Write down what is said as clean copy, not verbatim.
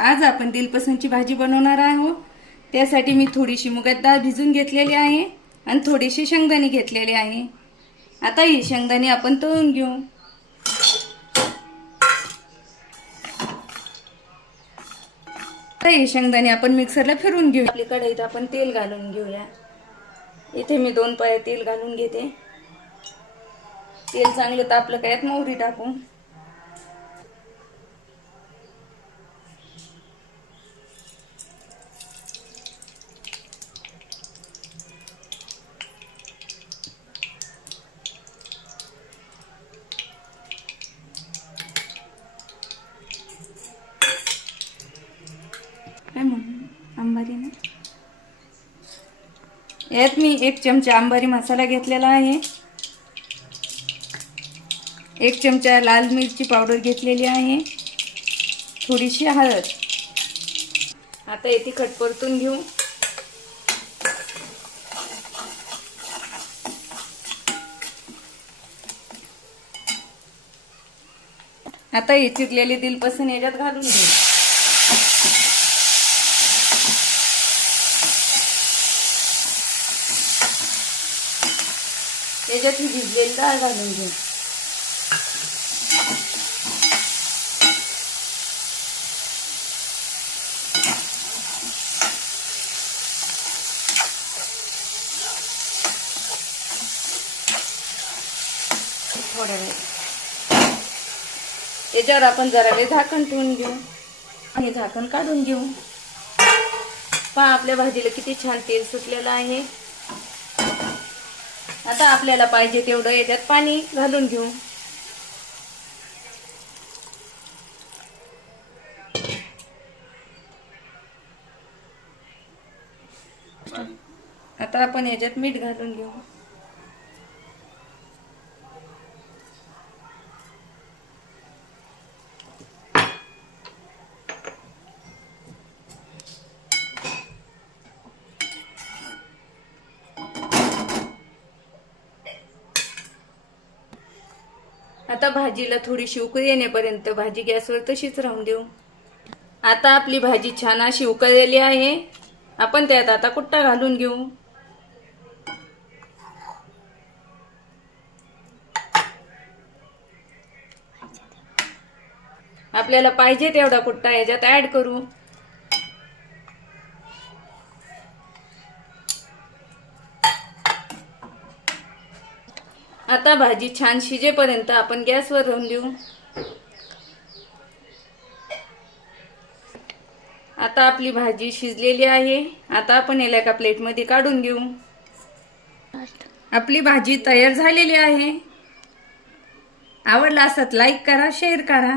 आज आपण दिलपसंदची भाजी बनवणार आहोत। त्यासाठी मी थोडीशी मुगाची डाळ भिजवून घेतलेली आहे आणि थोडीशी शेंगदाणे घेतलेले आहे। आता ही शेंगदाणे आपण तळून घेऊ। आता ही शेंगदाणे आपण मिक्सरला फिरवून घेऊ। आपली कढईत आपण तेल घालून घेऊया। इथे मी 2 पाय तेल घालून घेते। तेल चांगलं तापलं का यात मोहरी टाकू। अंबारी ना यात मी 1 चमचा अंबारी मसाला घेतलेला आहे। 1 चमचा लाल मिरची पावडर घेतलेली आहे। थोडीशी हळद। आता हे तिखट परतून घेऊ। आता हे चिरलेले दिलपसंद याच्यात घालून घेऊ। याच्यात ही भिजलेली डाळ घालून घेऊ। थोड्या वेळ याच्यावर आपण जरा वेळ झाकण ठेवून घेऊ आणि झाकण काढून घेऊ। पहा आपल्या भाजीला किती छान तेल सुटलेलं आहे। आता आपल्याला पाहिजे तेवढं याच्यात पाणी घालून घेऊ। आता आपण याच्यात मीठ घालून घेऊ। आता भाजीला थोडीशी उकळी येण्यापर्यंत भाजी गॅसवर तशीच राहून देऊ। आता आपली भाजी छान अशी उकळलेली आहे। आपण त्यात आता कुट्टा घालून घेऊ। आपल्याला पाहिजे तेवढा कुट्टा याच्यात ऍड करू। आता भाजी छान शिजेपर्यंत आपण गॅसवर राहून देऊ। आता आपली भाजी शिजलेली आहे। आता आपण याला एका प्लेटमध्ये काढून घेऊ। आपली भाजी तयार झालेली आहे। आवडला असेल लाईक करा, शेअर करा।